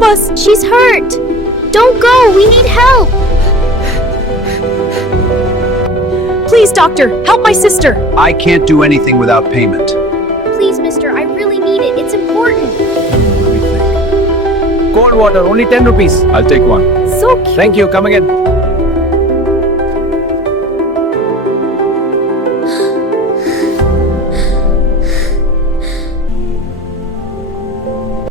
help us! She's hurt! Don't go! We need help! Please, doctor, help my sister! I can't do anything without payment. Please, mister, I really need it. It's important. Let me think. Cold water, only 10 rupees. I'll take one. So cute. Thank you, come again.